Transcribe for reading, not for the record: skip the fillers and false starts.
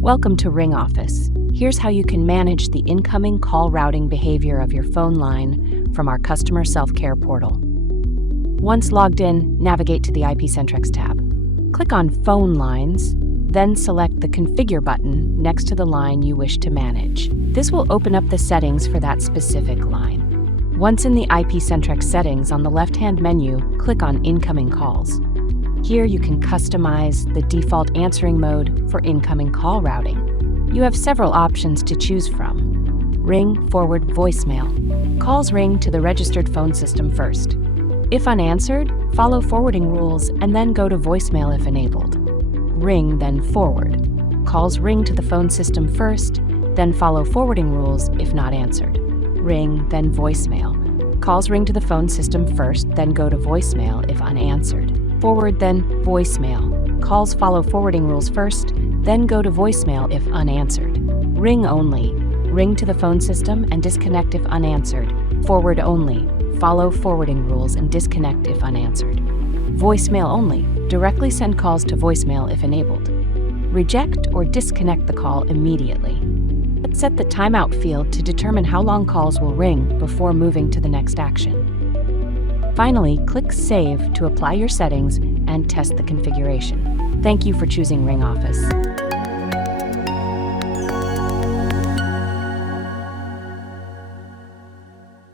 Welcome to RingOffice. Here's how you can manage the incoming call routing behavior of your phone line from our customer self-care portal. Once logged in, navigate to the IP-Centrex tab. Click on Phone Lines, then select the Configure button next to the line you wish to manage. This will open up the settings for that specific line. Once in the IP-Centrex settings on the left-hand menu, click on Incoming Calls. Here you can customize the default answering mode for incoming call routing. You have several options to choose from. Ring, forward, voicemail. Calls ring to the registered phone system first. If unanswered, follow forwarding rules and then go to voicemail if enabled. Ring, then forward. Calls ring to the phone system first, then follow forwarding rules if not answered. Ring, then voicemail. Calls ring to the phone system first, then go to voicemail if unanswered. Forward, then voicemail. Calls follow forwarding rules first, then go to voicemail if unanswered. Ring only. Ring to the phone system and disconnect if unanswered. Forward only. Follow forwarding rules and disconnect if unanswered. Voicemail only. Directly send calls to voicemail if enabled. Reject or disconnect the call immediately. Set the timeout field to determine how long calls will ring before moving to the next action. Finally, click Save to apply your settings and test the configuration. Thank you for choosing RingOffice.